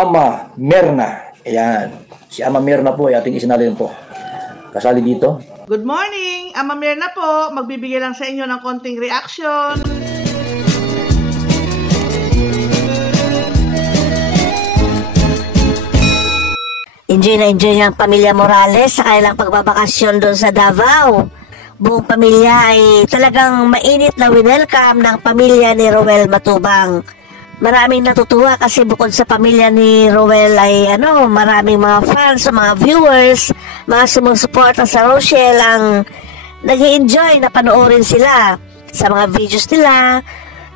Ama Merna. Ayan. Si Ama Merna po ay ating isinalin po. Kasali dito. Good morning! Ama Merna po. Magbibigay lang sa inyo ng konting reaction. Enjoy na enjoy ang pamilya Morales sa kanilang pagbabakasyon doon sa Davao. Buong pamilya ay talagang mainit na winelcome ng pamilya ni Roel Matubang. Maraming natutuwa kasi bukod sa pamilya ni Roel ay maraming mga fans, mga viewers, mga sumusuporta sa Rochelle ang nag-i-enjoy na panoorin sila sa mga videos nila,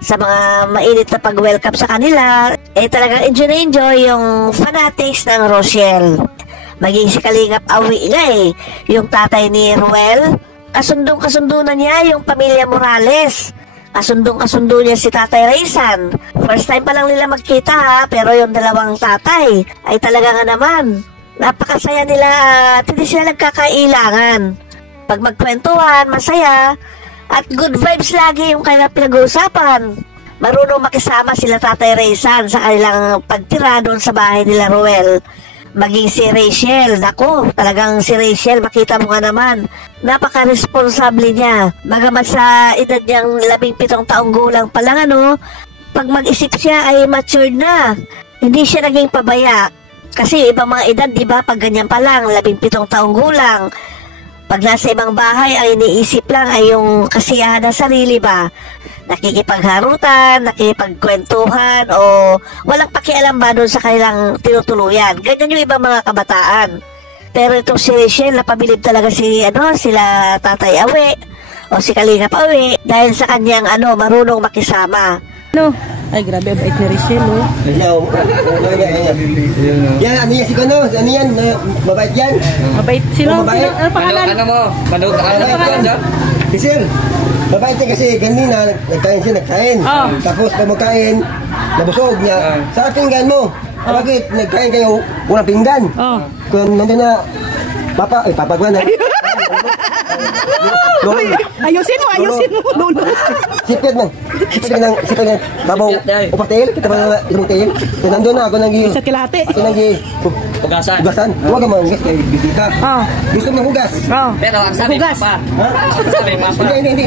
sa mga mainit na pag-welcome sa kanila. Talagang enjoy na enjoy yung fanatics ng Rochelle. Maging si Kalingap Awi nga yung tatay ni Roel, kasundong-kasundo na niya yung pamilya Morales. Kasundong-kasundo niya si Tatay Raysan. First time pa lang nila magkita ha, pero yung dalawang tatay ay talaga nga naman napakasaya nila at hindi sila nagkakailangan. Pag magkwentuhan, masaya at good vibes lagi yung kanilang pinag-uusapan. Marunong makisama sila Tatay Raysan sa kanilang pagtira doon sa bahay nila Roel. Maging si Rachel, naku, talagang si Rachel, makita mo nga naman, napaka-responsable niya. Bagamat sa edad niyang 17 taong gulang pa lang, pag mag-isip siya ay matured na. Hindi siya naging pabaya. Kasi ibang mga edad, di ba, pag ganyan pa lang, 17 taong gulang, pag nasa ibang bahay, ay iniisip lang ay yung kasiyahan ng sarili ba? Nakikipagharutan, nakikipagkwentuhan, o walang pakialam ba doon sa kanilang tinutuluyan. Ganyan yung ibang mga kabataan. Pero itong si Rachel, napabilib talaga sila Tatay Awi, o si Kalingap Awi, dahil sa kanyang marunong makisama. Ay, grabe, bait ni Rachel, Yan, ano yan si Kano? Ano yan? Mabait yan? Mabait. Sino? Mabait? Ano pangalan? Ano mo? Ano pangalan dyan? Rachel, mabait yan kasi ganina, nagkain. Tapos pag magkain, nabusog niya. Sa ating gan mo, bakit nagkain kayo, walang pinggan? Kung nandun na, Papa Gwan, Ayusin mo. Sipit ng babaw upang tail, kita ba yung tail? Kung nandun na ako nang isa't kilahati. Ako nang hugasan. Huwag ka mga hugas kay bisita. Gusto mo hugas? Pero ang sabi Papa. Sabi Papa. Hindi.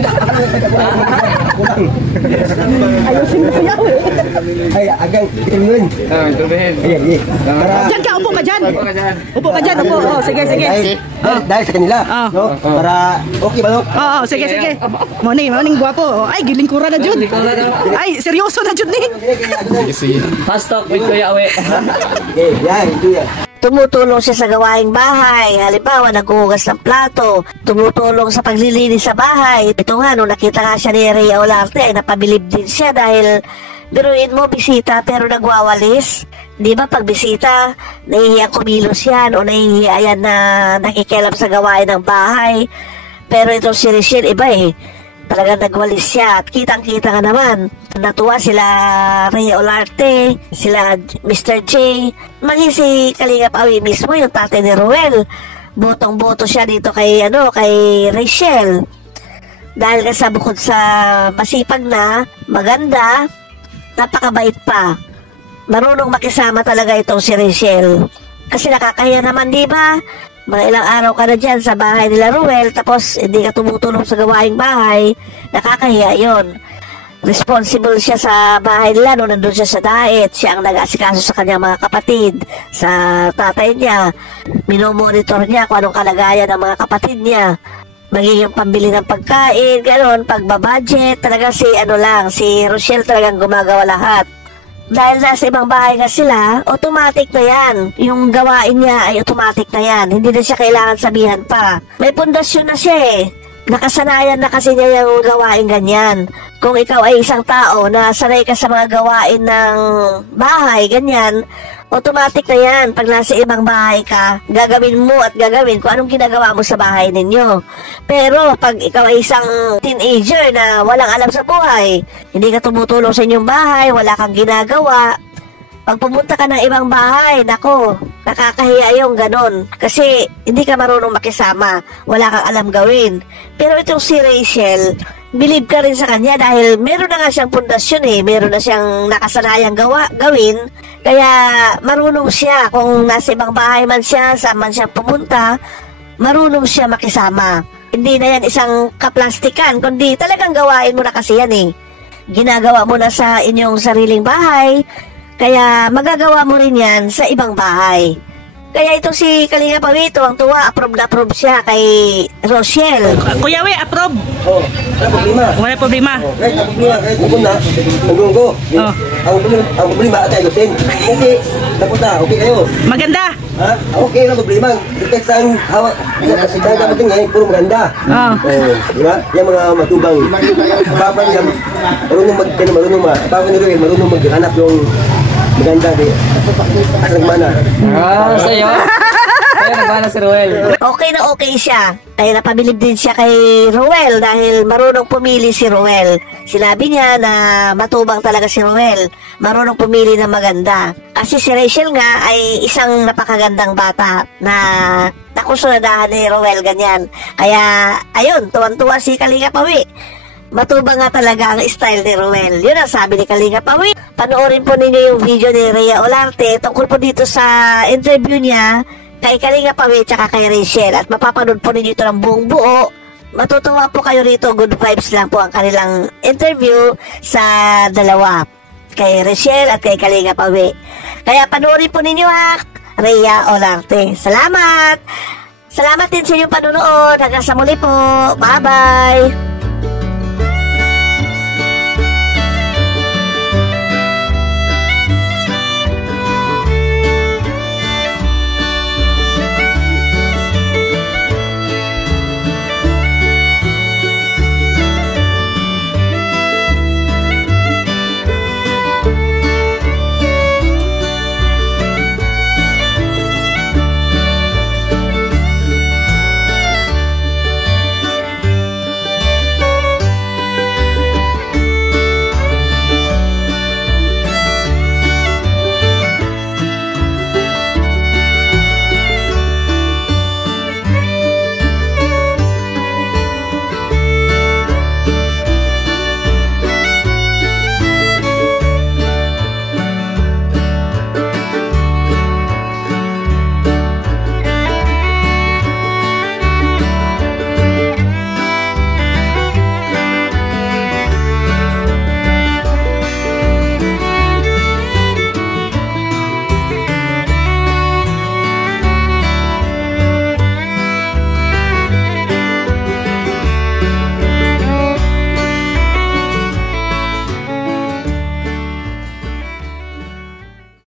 Ayusin mo yan. Ay, agang ituloy. Tuloyin. Ayan. Diyan ka, upo ka dyan. Upo. Sige. Dahil sa kanila, no? Para okay ba, no? Oo, sige. Morning, guwapo. Ay, gilingkura na dyan. Ay, seryoso na dyan ni. Fast talk with Kuya Awi. Yan. Tumutulong siya sa gawaing bahay. Halimbawa, naghuhugas ng plato. Tumutulong sa paglilinis sa bahay. Ito nga, nung nakita nga siya ni Rhea Olarte, ay napabilib din siya dahil biruin mo, bisita pero nagwawalis. Di ba pag bisita, nahihiyang kumilos yan o nahihiya yan na nakikialam sa gawain ng bahay. Pero itong si Rachel, iba talagang nagwalis siya at kitang-kita nga naman. Natuwa sila Rhea Olarte, sila Mr. J, maging si Kalingap Awi mismo, yung tatay ni Roel. Botong-boto siya dito kay Rachel. Dahil sa bukod sa masipag na, maganda, napakabait pa. Marunong makisama talaga itong si Rachel. Kasi nakakahiya naman, di ba? Mga ilang araw ka na dyan sa bahay nila Roel, tapos hindi ka tumutulong sa gawaing bahay, nakakahiya yon. Responsible siya sa bahay nila nung nandun siya sa diet. Siya ang nag-aasikaso sa kanyang mga kapatid, sa tatay niya. Minomonitor niya kung anong kalagayan ng mga kapatid niya. Magiging pambili ng pagkain, gano'n, pagbabudget. Talaga si Rochelle talagang gumagawa lahat. Dahil nasa ibang bahay nga sila, automatic na yan. Yung gawain niya ay automatic na yan. Hindi na siya kailangan sabihan pa. May pundasyon na siya Nakasanayan na kasi niya yung gawain ganyan. Kung ikaw ay isang tao na sanay ka sa mga gawain ng bahay, ganyan, automatic na yan. Pag nasa ibang bahay ka, gagawin mo at gagawin kung anong ginagawa mo sa bahay ninyo. Pero pag ikaw ay isang teenager na walang alam sa buhay, hindi ka tumutulong sa inyong bahay, wala kang ginagawa, pag pumunta ka ng ibang bahay, nako, nakakahiya yung ganon. Kasi hindi ka marunong makisama, wala kang alam gawin. Pero itong si Rachel, believe ka rin sa kanya dahil meron na nga siyang pundasyon meron na siyang nakasanayang gawin, kaya marunong siya kung nasa ibang bahay man siya, saan man siya pumunta, marunong siya makisama. Hindi na yan isang kaplastikan, kundi talagang gawain mo na kasi yan ginagawa mo na sa inyong sariling bahay, kaya magagawa mo rin yan sa ibang bahay. Kaya ito si Kalinga Pawi, tuwang-tuwa, approve na approve siya kay Rochelle. Kuya We, approve. Oh, wala problema. Wala problema. Kahit ang problema, kahit ako na, nagulong ko. Ang problema at ayusin. Okay, tapos na, okay kayo. Maganda. Ha? Okay na problema. Kahit saan hawak, kasi kahit dapat ngayon, puro maganda. Di ba? Yung mga matubang. Papa niya, Papa ni Ruel, marunong maghanap yung maganda di. Asang mana. Sa'yo. Kaya nagmana si Ruel. Okay na okay siya. Kaya napabilib din siya kay Ruel dahil marunong pumili si Ruel. Sinabi niya na matubang talaga si Ruel. Marunong pumili na maganda. Kasi si Rachel nga ay isang napakagandang bata na nakusunadahan ni Ruel, ganyan. Kaya, ayun, tuwan-tuwa si Kalinga Pawi. Matubang nga talaga ang style ni Ruel. Yun ang sabi ni Kalinga Pawi. Panoorin po ninyo yung video ni Rhea Olarte tungkol po dito sa interview niya kay Kalinga Pawi at kay Rachel. At mapapanood po ninyo ito ng buong buo. Matutuwa po kayo rito. Good vibes lang po ang kanilang interview sa dalawa. Kay Rachel at kay Kalinga Pawi. Kaya panoorin po ninyo Rhea Olarte. Salamat! Salamat din sa inyong panonood. Hanggang sa muli po. Bye-bye!